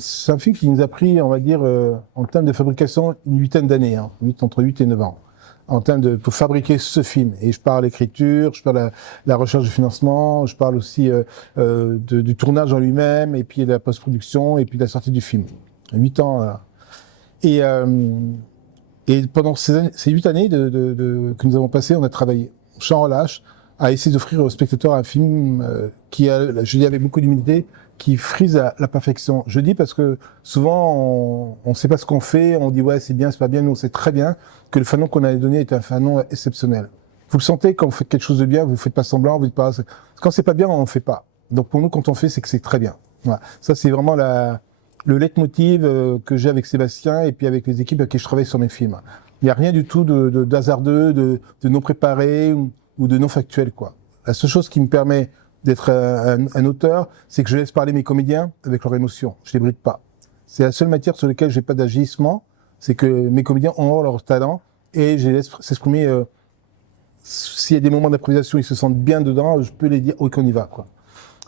c'est un film qui nous a pris, on va dire, en termes de fabrication, une huitaine d'années, hein, entre 8 et 9 ans, en termes de pour fabriquer ce film. Et je parle l'écriture, je parle la recherche de financement, je parle aussi du tournage en lui-même, et puis de la post-production, et puis de la sortie du film. 8 ans. Et, et pendant ces 8 années que nous avons passées, on a travaillé sans relâche à essayer d'offrir aux spectateurs un film qui a, je dis avec beaucoup d'humilité, qui frise la perfection. Je dis parce que souvent on sait pas ce qu'on fait, on dit ouais c'est bien, c'est pas bien. Nous on sait très bien que le Fanon qu'on a donné est un Fanon exceptionnel. Vous le sentez quand vous faites quelque chose de bien, vous faites pas semblant, vous dites pas. Quand c'est pas bien, on fait pas. Donc pour nous quand on fait, c'est que c'est très bien. Voilà. Ça c'est vraiment le leitmotiv que j'ai avec Sébastien et puis avec les équipes avec qui je travaille sur mes films. Il y a rien du tout de hasardeux, de non préparé ou de non factuel quoi. La seule chose qui me permet d'être un auteur, c'est que je laisse parler mes comédiens avec leur émotion. Je les bride pas. C'est la seule matière sur laquelle j'ai pas d'agissement, c'est que mes comédiens ont leur talent et je les laisse s'exprimer. S'il y a des moments d'improvisation, ils se sentent bien dedans, je peux les dire, ok, on y va, quoi.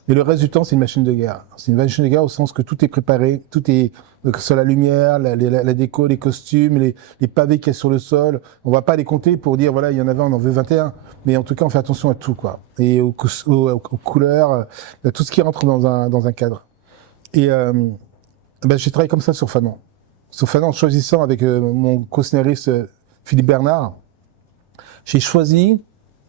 Et le reste du temps, c'est une machine de guerre. C'est une machine de guerre au sens que tout est préparé, tout est, que ce soit la lumière, la déco, les costumes, les pavés qu'il y a sur le sol. On va pas les compter pour dire, voilà, il y en avait, on en veut 21. Mais en tout cas, on fait attention à tout, quoi. Et aux couleurs, à tout ce qui rentre dans un cadre. Et, j'ai travaillé comme ça sur Fanon. Sur Fanon, en choisissant avec mon co-scénariste Philippe Bernard, j'ai choisi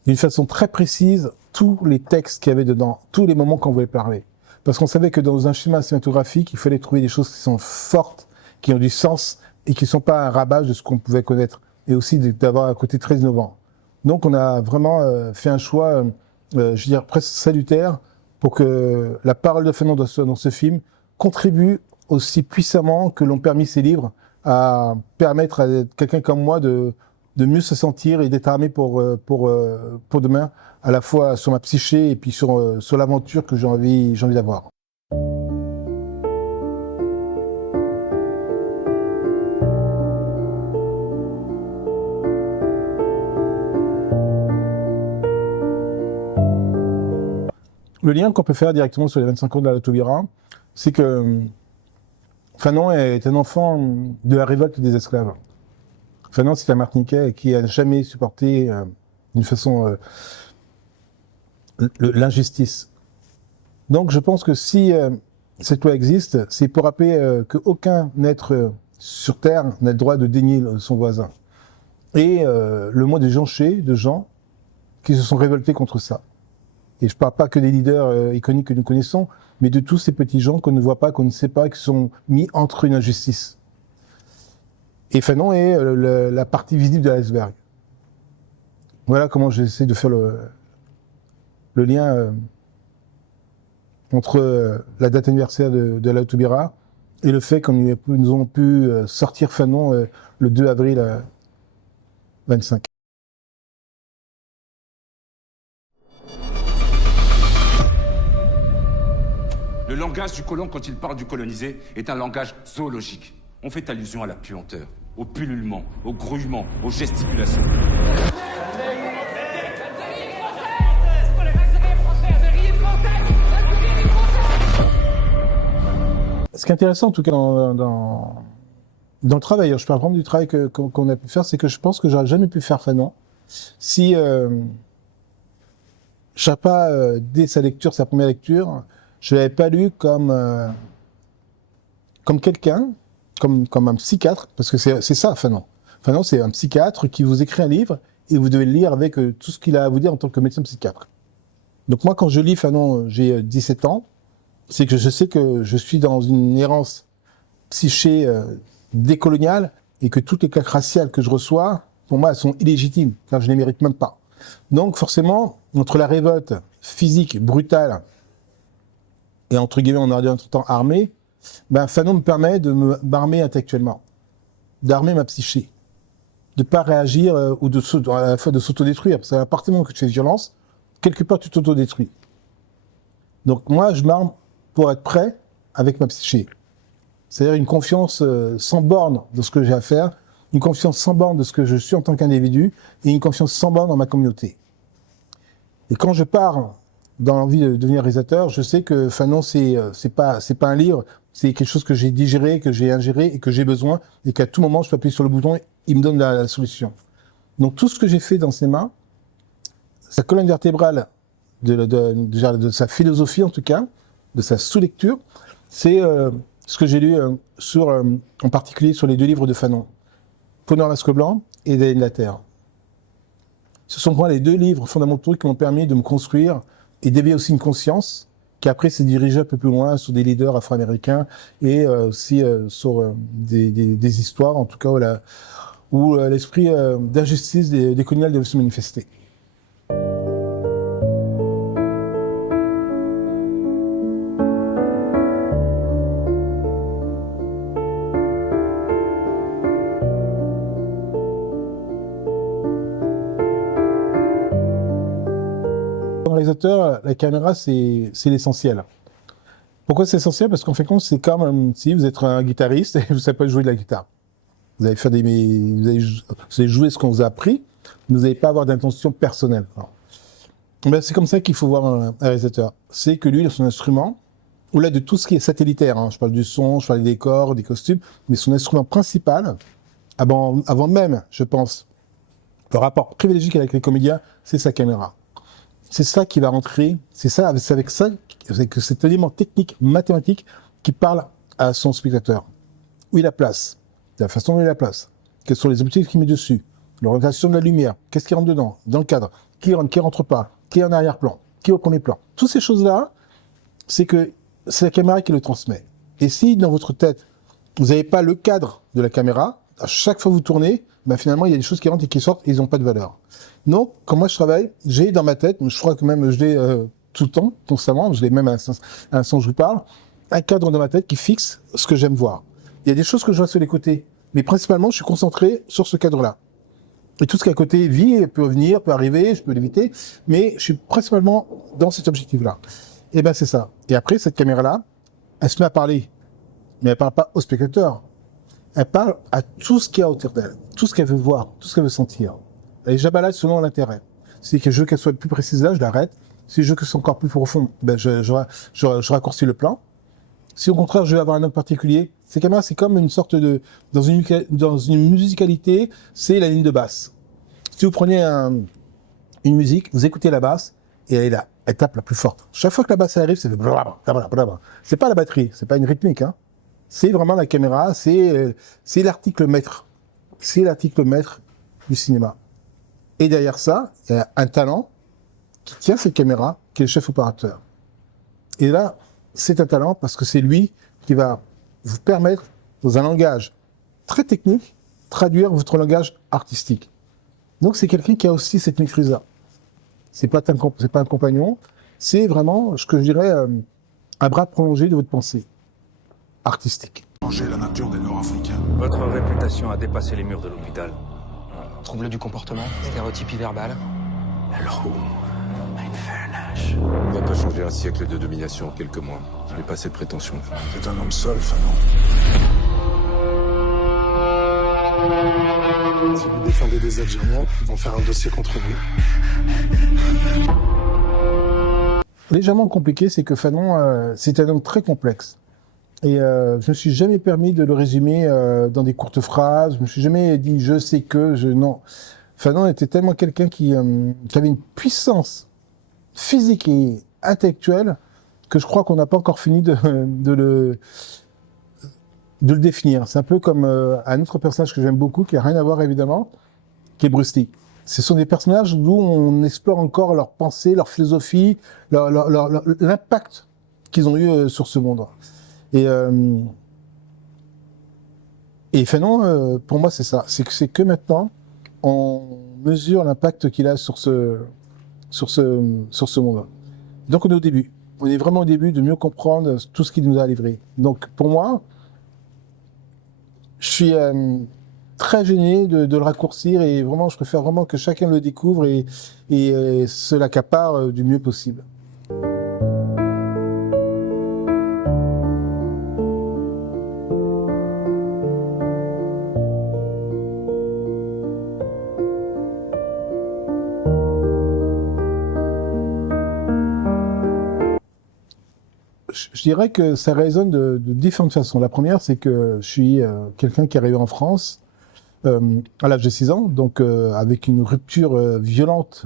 d'une façon très précise tous les textes qu'il y avait dedans, tous les moments qu'on voulait parler. Parce qu'on savait que dans un schéma cinématographique, il fallait trouver des choses qui sont fortes, qui ont du sens et qui ne sont pas un rabâche de ce qu'on pouvait connaître. Et aussi d'avoir un côté très innovant. Donc on a vraiment fait un choix, je veux dire, presque salutaire pour que la parole de Fanon dans ce film contribue aussi puissamment que l'ont permis ses livres à permettre à quelqu'un comme moi de mieux se sentir et d'être armé pour demain, à la fois sur ma psyché et puis sur l'aventure que j'ai envie d'avoir. Le lien qu'on peut faire directement sur les 25 ans de la Taubira, c'est que Fanon est un enfant de la révolte des esclaves. Fanon, c'est un Martiniquais qui n'a jamais supporté d'une façon l'injustice. Donc je pense que si cette loi existe, c'est pour rappeler qu'aucun être sur Terre n'a le droit de dénier son voisin. Et le mot des jonchés, de gens qui se sont révoltés contre ça. Et je parle pas que des leaders iconiques que nous connaissons, mais de tous ces petits gens qu'on ne voit pas, qu'on ne sait pas, qui sont mis entre une injustice. Et Fanon est la partie visible de l'iceberg. Voilà comment j'essaie de faire le lien entre la date anniversaire de la Taubira et le fait que nous avons pu sortir Fanon le 2 avril 25. Le langage du colon, quand il parle du colonisé, est un langage zoologique. On fait allusion à la puanteur, au pullulement, au grouillement, aux gesticulations. Ce qui est intéressant, en tout cas, dans le travail, je parle vraiment du travail qu'on a pu faire, c'est que je pense que j'aurais jamais pu faire Fanon si Chapa, dès sa lecture, sa première lecture, je l'avais pas lu comme quelqu'un, comme un psychiatre, parce que c'est ça, Fanon. Fanon, c'est un psychiatre qui vous écrit un livre et vous devez le lire avec tout ce qu'il a à vous dire en tant que médecin psychiatre. Donc moi, quand je lis Fanon, j'ai 17 ans, c'est que je sais que je suis dans une errance psyché décoloniale et que toutes les claques raciales que je reçois, pour moi, elles sont illégitimes, car je ne les mérite même pas. Donc forcément, entre la révolte physique, brutale, et entre guillemets, on aurait dit entre temps armé, Fanon me permet de m'armer intellectuellement, d'armer ma psyché, de pas réagir ou à la fois de s'autodétruire, parce qu'à partir du moment que tu fais violence, quelque part tu t'autodétruis. Donc moi, je m'arme pour être prêt avec ma psyché. C'est-à-dire une confiance sans borne de ce que j'ai à faire, une confiance sans borne de ce que je suis en tant qu'individu, et une confiance sans borne dans ma communauté. Et quand je pars dans l'envie de devenir réalisateur, je sais que Fanon, c'est pas un livre c'est quelque chose que j'ai digéré, que j'ai ingéré et que j'ai besoin, et qu'à tout moment, je peux appuyer sur le bouton, il me donne la solution. Donc tout ce que j'ai fait dans ces mains, sa colonne vertébrale, de sa philosophie en tout cas, de sa sous-lecture, c'est ce que j'ai lu en particulier sur les 2 livres de Fanon, Peau Masque Blanc et Des de la Terre. Ce sont pour moi les 2 livres fondamentaux qui m'ont permis de me construire et d'éveiller aussi une conscience qui après s'est dirigée un peu plus loin sur des leaders afro-américains et aussi sur des histoires, en tout cas où l'esprit d'injustice des coloniales devait se manifester. Comme réalisateur, la caméra, c'est l'essentiel. Pourquoi c'est essentiel? Parce qu'en fait, c'est comme si vous êtes un guitariste et vous ne savez pas jouer de la guitare. Vous allez vous allez jouer ce qu'on vous a appris, mais vous n'allez pas avoir d'intention personnelle. Ben, c'est comme ça qu'il faut voir un réalisateur. C'est que lui, son instrument, au-delà de tout ce qui est satellitaire, hein, je parle du son, je parle des décors, des costumes, mais son instrument principal, avant même, je pense, le rapport privilégié avec les comédiens, c'est sa caméra. C'est ça qui va rentrer, c'est avec cet élément technique, mathématique, qui parle à son spectateur. Où il la place, de la façon dont il la place, quels sont les objectifs qu'il met dessus, l'orientation de la lumière, qu'est-ce qui rentre dedans, dans le cadre, qui rentre pas, qui est en arrière-plan, qui est au premier plan. Toutes ces choses-là, c'est la caméra qui le transmet. Et si dans votre tête, vous n'avez pas le cadre de la caméra, à chaque fois que vous tournez, ben finalement, il y a des choses qui rentrent et qui sortent et ils n'ont pas de valeur. Donc, quand moi je travaille, j'ai dans ma tête, je crois que même je l'ai tout le temps, constamment, je l'ai même à l'instant où je vous parle, un cadre dans ma tête qui fixe ce que j'aime voir. Il y a des choses que je vois sur les côtés, mais principalement, je suis concentré sur ce cadre-là. Et tout ce qui est à côté peut venir, peut arriver, je peux l'éviter, mais je suis principalement dans cet objectif-là. Et ben c'est ça. Et après, cette caméra-là, elle se met à parler, mais elle parle pas au spectateur. Elle parle à tout ce qu'il y a autour d'elle, tout ce qu'elle veut voir, tout ce qu'elle veut sentir. Et j'abalade selon l'intérêt. Si je veux qu'elle soit plus précise là, je l'arrête. Si je veux que ce soit encore plus profond, ben je raccourcis le plan. Si au contraire je veux avoir un angle particulier, ces caméras c'est comme une sorte dans une musicalité, c'est la ligne de basse. Si vous prenez une musique, vous écoutez la basse et elle est là, elle tape la plus forte. Chaque fois que la basse arrive, ça fait blablabla. C'est pas la batterie, c'est pas une rythmique, hein. C'est vraiment la caméra, c'est l'article maître. C'est l'article maître du cinéma. Et derrière ça, il y a un talent qui tient cette caméra, qui est le chef opérateur. Et là, c'est un talent parce que c'est lui qui va vous permettre, dans un langage très technique, traduire votre langage artistique. Donc c'est quelqu'un qui a aussi cette maîtrise-là. C'est pas un compagnon, c'est vraiment, ce que je dirais, un bras prolongé de votre pensée artistique. Changer la nature des Nord-Africains. Votre réputation a dépassé les murs de l'hôpital. Trouble du comportement, stéréotypie verbale. On ne va pas changer un siècle de domination en quelques mois. Je n'ai pas cette prétention. C'est un homme seul, Fanon. Si vous défendez des Algériens, ils vont faire un dossier contre vous. Légèrement compliqué, c'est que Fanon, c'est un homme très complexe. Et je me suis jamais permis de le résumer dans des courtes phrases. Je me suis jamais dit je sais que non. Fanon était tellement quelqu'un qui avait une puissance physique et intellectuelle que je crois qu'on n'a pas encore fini de le définir. C'est un peu comme un autre personnage que j'aime beaucoup, qui a rien à voir évidemment, qui est Bruce Lee. Ce sont des personnages d'où on explore encore leur pensée, leur philosophie, l'impact qu'ils ont eu sur ce monde. Et Fanon, pour moi, c'est ça. C'est que maintenant, on mesure l'impact qu'il a sur ce monde. Donc on est au début. On est vraiment au début de mieux comprendre tout ce qu'il nous a livré. Donc pour moi, je suis très gêné de le raccourcir et vraiment, je préfère vraiment que chacun le découvre et se l'accapare du mieux possible. je dirais que ça résonne de différentes façons. La première, c'est que je suis quelqu'un qui est arrivé en France à l'âge de 6 ans, donc avec une rupture violente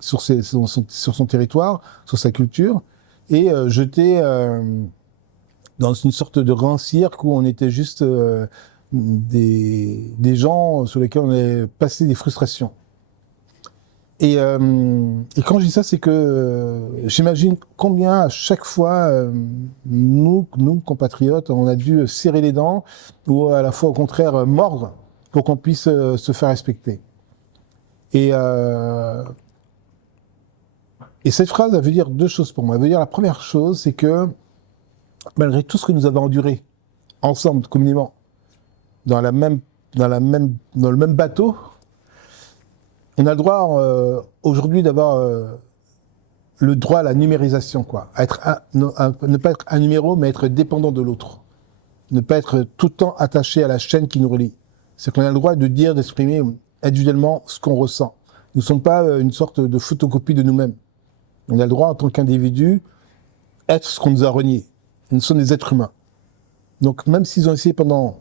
sur son territoire, sur sa culture, et jeté dans une sorte de grand cirque où on était juste des gens sur lesquels on avait passé des frustrations. Et quand je dis ça, c'est que j'imagine combien à chaque fois nous compatriotes, on a dû serrer les dents ou à la fois au contraire mordre pour qu'on puisse se faire respecter. Et cette phrase, elle veut dire deux choses pour moi. Elle veut dire la première chose, c'est que malgré tout ce que nous avons enduré ensemble, communément, dans le même bateau, on a le droit aujourd'hui d'avoir le droit à la numérisation, quoi. Ne pas être un numéro, mais être dépendant de l'autre. Ne pas être tout le temps attaché à la chaîne qui nous relie. C'est qu'on a le droit de dire, d'exprimer individuellement ce qu'on ressent. Nous ne sommes pas une sorte de photocopie de nous-mêmes. On a le droit, en tant qu'individu, être ce qu'on nous a renié. Nous sommes des êtres humains. Donc, même s'ils ont essayé pendant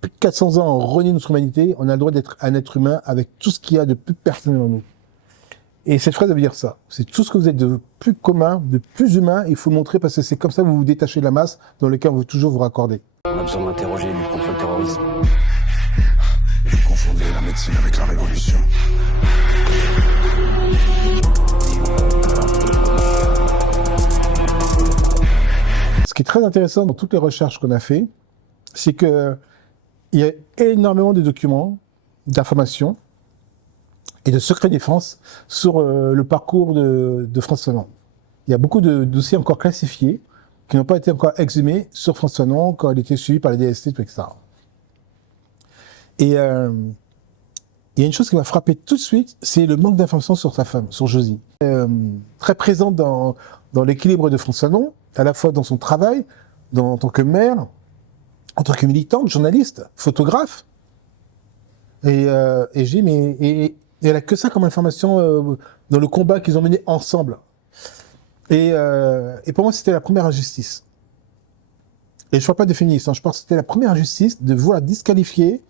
plus de 400 ans à renier notre humanité, on a le droit d'être un être humain avec tout ce qu'il y a de plus personnel en nous. Et cette phrase, elle veut dire ça. C'est tout ce que vous êtes de plus commun, de plus humain, il faut montrer parce que c'est comme ça que vous vous détachez de la masse dans laquelle on veut toujours vous raccorder. On a besoin d'interroger et de lutte contre le terrorisme. Vous confondez la médecine avec la révolution. Ce qui est très intéressant dans toutes les recherches qu'on a fait, c'est que il y a énormément de documents, d'informations et de secrets défense sur le parcours de François Fanon. Il y a beaucoup de dossiers encore classifiés qui n'ont pas été encore exhumés sur François Fanon quand il était suivi par les DST, tout etc. Et il y a une chose qui m'a frappé tout de suite, c'est le manque d'informations sur sa femme, sur Josie. Très présente dans l'équilibre de François Fanon, à la fois dans son travail, en tant que mère, en tant que militante, journaliste, photographe. Et je dis, mais elle a que ça comme information dans le combat qu'ils ont mené ensemble. Et pour moi, c'était la première injustice. Et je ne parle pas de féministes, je pense que c'était la première injustice de vouloir disqualifier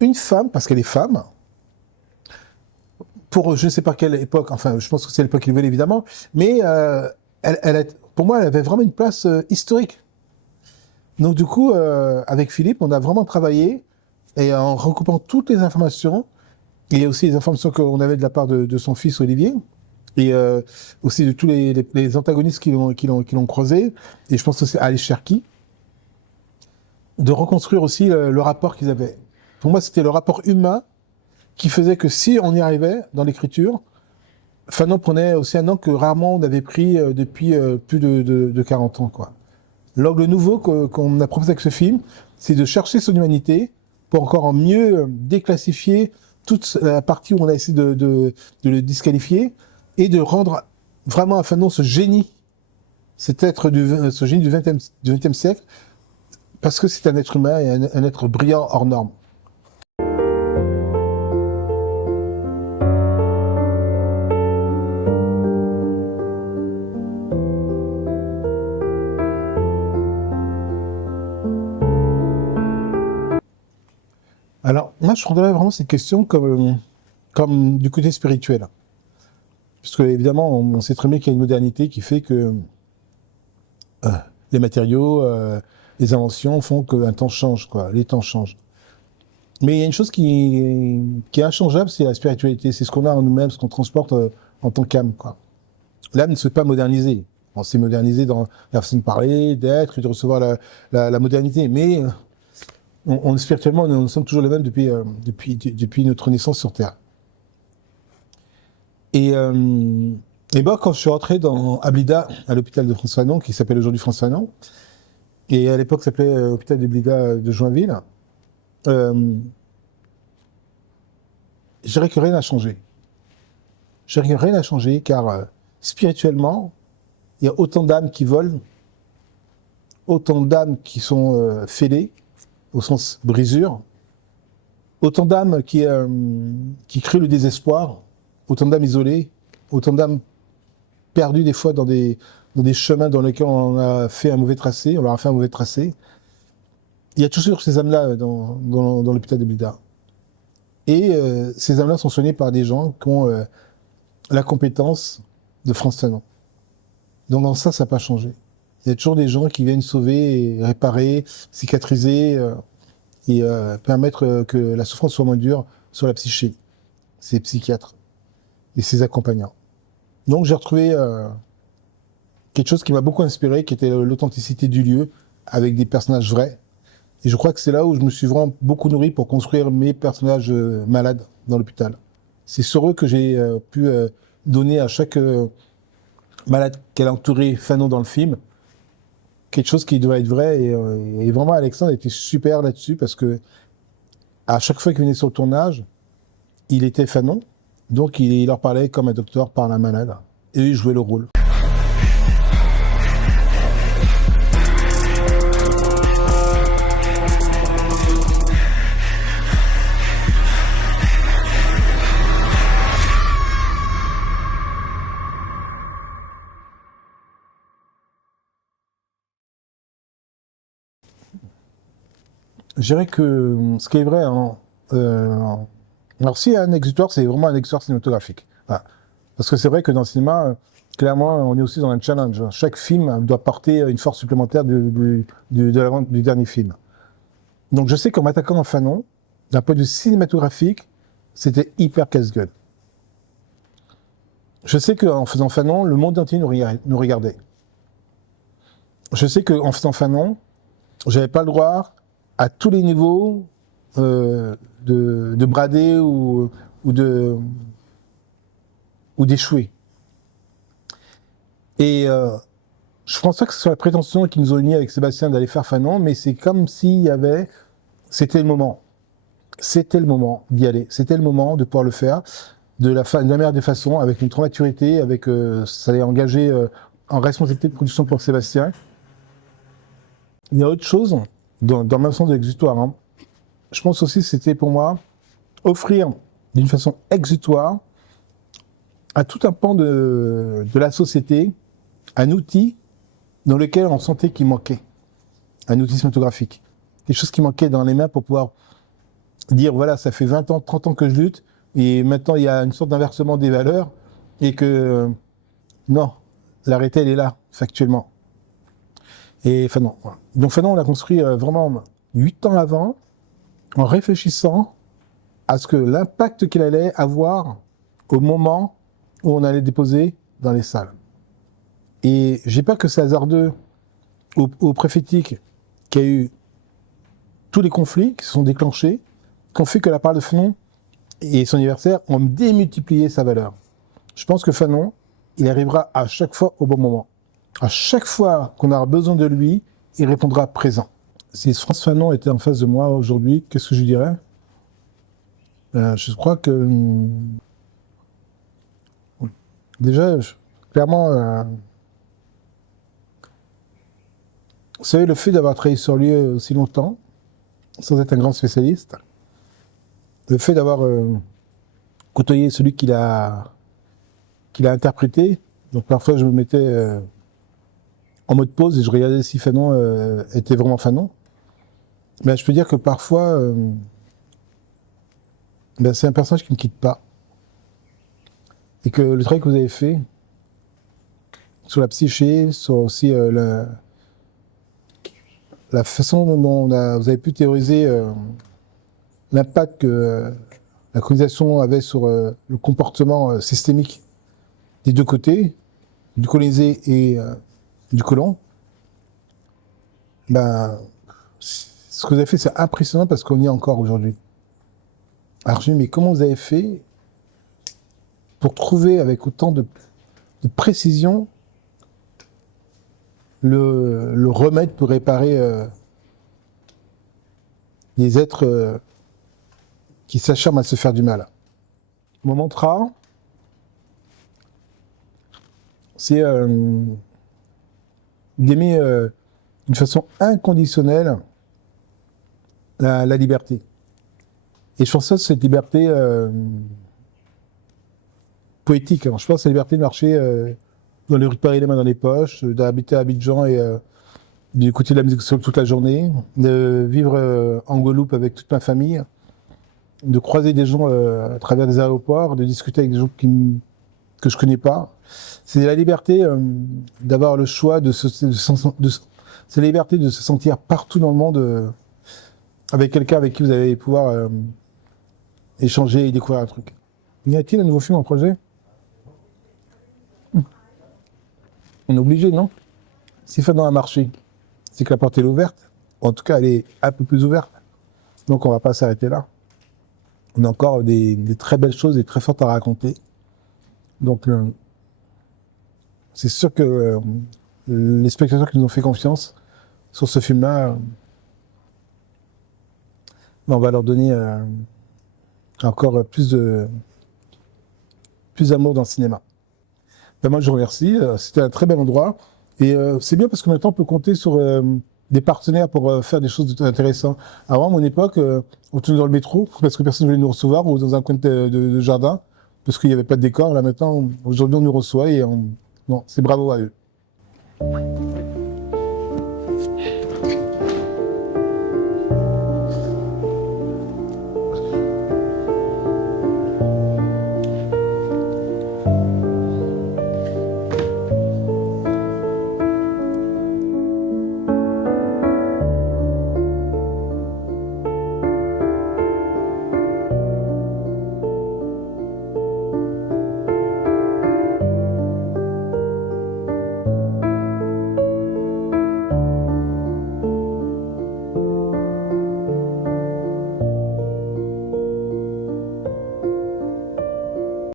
une femme, parce qu'elle est femme, pour je ne sais pas quelle époque, enfin, je pense que c'est l'époque qu'il voulait évidemment, mais pour moi, elle avait vraiment une place historique. Donc du coup, avec Philippe, on a vraiment travaillé, et en recoupant toutes les informations, il y a aussi les informations qu'on avait de la part de son fils Olivier, et aussi de tous les antagonistes qui l'ont croisé, et je pense aussi à Ali Cherki, de reconstruire aussi le rapport qu'ils avaient. Pour moi, c'était le rapport humain qui faisait que si on y arrivait dans l'écriture, Fanon prenait aussi un angle que rarement on avait pris depuis plus de 40 ans, quoi. L'angle nouveau qu'on a proposé avec ce film, c'est de chercher son humanité pour encore en mieux déclassifier toute la partie où on a essayé de le disqualifier et de rendre vraiment à Fanon ce génie, ce génie du XXe siècle, parce que c'est un être humain et un être brillant hors norme. Alors, moi, je prendrais vraiment cette question comme du côté spirituel. Parce que, évidemment, on sait très bien qu'il y a une modernité qui fait que les matériaux, les inventions font qu'un temps change, quoi. Les temps changent. Mais il y a une chose qui est inchangeable, c'est la spiritualité. C'est ce qu'on a en nous-mêmes, ce qu'on transporte en tant qu'âme, quoi. L'âme ne se fait pas moderniser. On s'est modernisé dans la façon de parler, d'être et de recevoir la modernité. Mais spirituellement, nous sommes toujours les mêmes depuis notre naissance sur Terre. Et moi, quand je suis rentré à Blida, à l'hôpital de François Fanon, qui s'appelle aujourd'hui François Fanon, et à l'époque s'appelait hôpital de Blida de Joinville, je dirais que rien n'a changé. Je dirais que rien n'a changé, car spirituellement, il y a autant d'âmes qui volent, autant d'âmes qui sont fêlées, au sens brisure, autant d'âmes qui créent le désespoir, autant d'âmes isolées, autant d'âmes perdues des fois dans des dans des chemins dans lesquels on a fait un mauvais tracé, on leur a fait un mauvais tracé. Il y a toujours ces âmes-là dans l'hôpital de Blida. Et ces âmes-là sont soignées par des gens qui ont la compétence de France Fanon. Donc dans ça n'a pas changé. Il y a toujours des gens qui viennent sauver, et réparer, cicatriser et permettre que la souffrance soit moins dure sur la psyché, ces psychiatres et ces accompagnants. Donc j'ai retrouvé quelque chose qui m'a beaucoup inspiré, qui était l'authenticité du lieu, avec des personnages vrais. Et je crois que c'est là où je me suis vraiment beaucoup nourri pour construire mes personnages malades dans l'hôpital. C'est sur eux que j'ai pu donner à chaque malade qu'elle a entouré Fanon dans le film, quelque chose qui doit être vrai. Et vraiment, Alexandre était super là-dessus, parce que à chaque fois qu'il venait sur le tournage, il était Fanon, donc il leur parlait comme un docteur parle à un malade. Et il jouait le rôle. Je dirais que ce qui est vrai, hein, alors s'il y a un exutoire, c'est vraiment un exutoire cinématographique. Voilà. Parce que c'est vrai que dans le cinéma, clairement, on est aussi dans un challenge. Chaque film doit porter une force supplémentaire du dernier film. Donc je sais qu'en m'attaquant à Fanon, d'un point de vue cinématographique, c'était hyper casse-gueule. Je sais qu'en faisant Fanon, le monde entier nous regardait. Je sais qu'en faisant Fanon, j'avais pas le droit à tous les niveaux de brader ou d'échouer. Et je pense pas que ce soit la prétention qui nous a unis avec Sébastien d'aller faire Fanon, mais c'est comme s'il y avait... C'était le moment. C'était le moment d'y aller. C'était le moment de pouvoir le faire de la meilleure des façons, avec une grande maturité, avec ça allait engager en responsabilité de production pour Sébastien. Il y a autre chose, dans le même sens de l'exutoire. Hein. Je pense aussi que c'était pour moi offrir d'une façon exutoire à tout un pan de la société un outil dans lequel on sentait qu'il manquait. Un outil cinématographique. Quelque chose qui manquait dans les mains pour pouvoir dire, voilà, ça fait 20 ans, 30 ans que je lutte, et maintenant il y a une sorte d'inversement des valeurs, et que, non, la réalité elle est là, factuellement. Et Fanon, voilà. Donc Fanon, on l'a construit vraiment 8 ans avant, en réfléchissant à ce que l'impact qu'il allait avoir au moment où on allait déposer dans les salles. Et j'ai pas que c'est hasardeux au Préfétique qu'il y a eu tous les conflits qui se sont déclenchés, qui ont fait que la part de Fanon et son anniversaire ont démultiplié sa valeur. Je pense que Fanon, il arrivera à chaque fois au bon moment. À chaque fois qu'on aura besoin de lui, il répondra présent. Si France Fanon était en face de moi aujourd'hui, qu'est-ce que je dirais ? Je crois que... déjà, clairement... vous savez, le fait d'avoir travaillé sur lui aussi longtemps, sans être un grand spécialiste, le fait d'avoir côtoyé celui qu'il a interprété, donc parfois je me mettais en mode pause et je regardais si Fanon était vraiment Fanon, mais je peux dire que parfois, c'est un personnage qui ne me quitte pas. Et que le travail que vous avez fait sur la psyché, sur aussi la façon dont vous avez pu théoriser l'impact que la colonisation avait sur le comportement systémique des deux côtés, du colonisé et du colon, ce que vous avez fait, c'est impressionnant parce qu'on y est encore aujourd'hui. Alors je me dis, mais comment vous avez fait pour trouver avec autant de précision le remède pour réparer les êtres qui s'acharnent à se faire du mal. Mon mantra, c'est d'aimer d'une façon inconditionnelle la liberté. Et je pense que cette liberté poétique. Alors, je pense à la liberté de marcher dans les rues de Paris les mains dans les poches, d'habiter à Abidjan et d'écouter de la musique soul toute la journée, de vivre en Guadeloupe avec toute ma famille, de croiser des gens à travers des aéroports, de discuter avec des gens que je connais pas. C'est la liberté d'avoir le choix c'est la liberté de se sentir partout dans le monde avec quelqu'un avec qui vous allez pouvoir échanger et découvrir un truc. Y a-t-il un nouveau film en projet? On est obligé, non? Si Fanon a marché, c'est que la porte est ouverte. En tout cas, elle est un peu plus ouverte. Donc, on va pas s'arrêter là. On a encore des très belles choses et très fortes à raconter. Donc, c'est sûr que les spectateurs qui nous ont fait confiance sur ce film-là, on va leur donner encore plus d'amour dans le cinéma. Ben moi, je vous remercie. C'était un très bel endroit. Et c'est bien parce que maintenant, on peut compter sur des partenaires pour faire des choses intéressantes. Avant, à mon époque, on tournait dans le métro parce que personne ne voulait nous recevoir ou dans un coin de jardin parce qu'il n'y avait pas de décor. Là, maintenant, aujourd'hui, on nous reçoit et non, c'est bravo à eux.